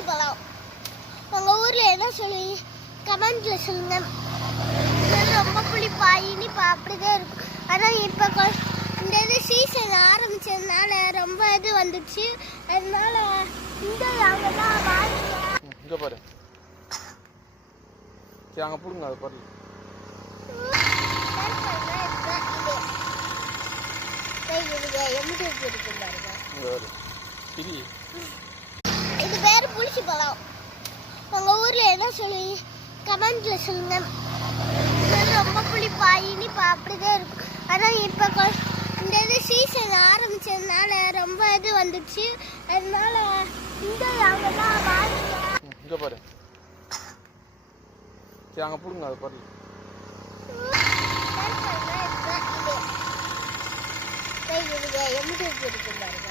புளிச்சி பழம் உங்கள் ஊரில் என்ன சொல்லி கமெண்ட்ல சொல்லுங்க. இது ரொம்ப புளிப்பா இனிப்பா அப்படிதான் இருக்கும். ஆனால் இப்போ இந்த இது சீசன் ஆரம்பிச்சதுனால ரொம்ப இது வந்துச்சு அதனால இந்த அவங்க தான் இங்கே பாரு. சரி அங்கே பிடுங்க அது பாரு. எம்டி இருக்கு பாருங்க புளிச்சி பழம் உங்கள் ஊரில் என்ன சொல்லி கமெண்ட்ல சொல்லுங்க. இது ரொம்ப புளிப்பா இனிப்பா அப்படிதான் இருக்கும். ஆனால் இப்போ இந்த இது சீசன் ஆரம்பிச்சதுனால ரொம்ப இது வந்துச்சு அதனால இந்த அவங்க தான் இங்கே பாரு. சரி அங்கே பிடுங்க அது பாரு. எம்டி இருக்கு பாருங்க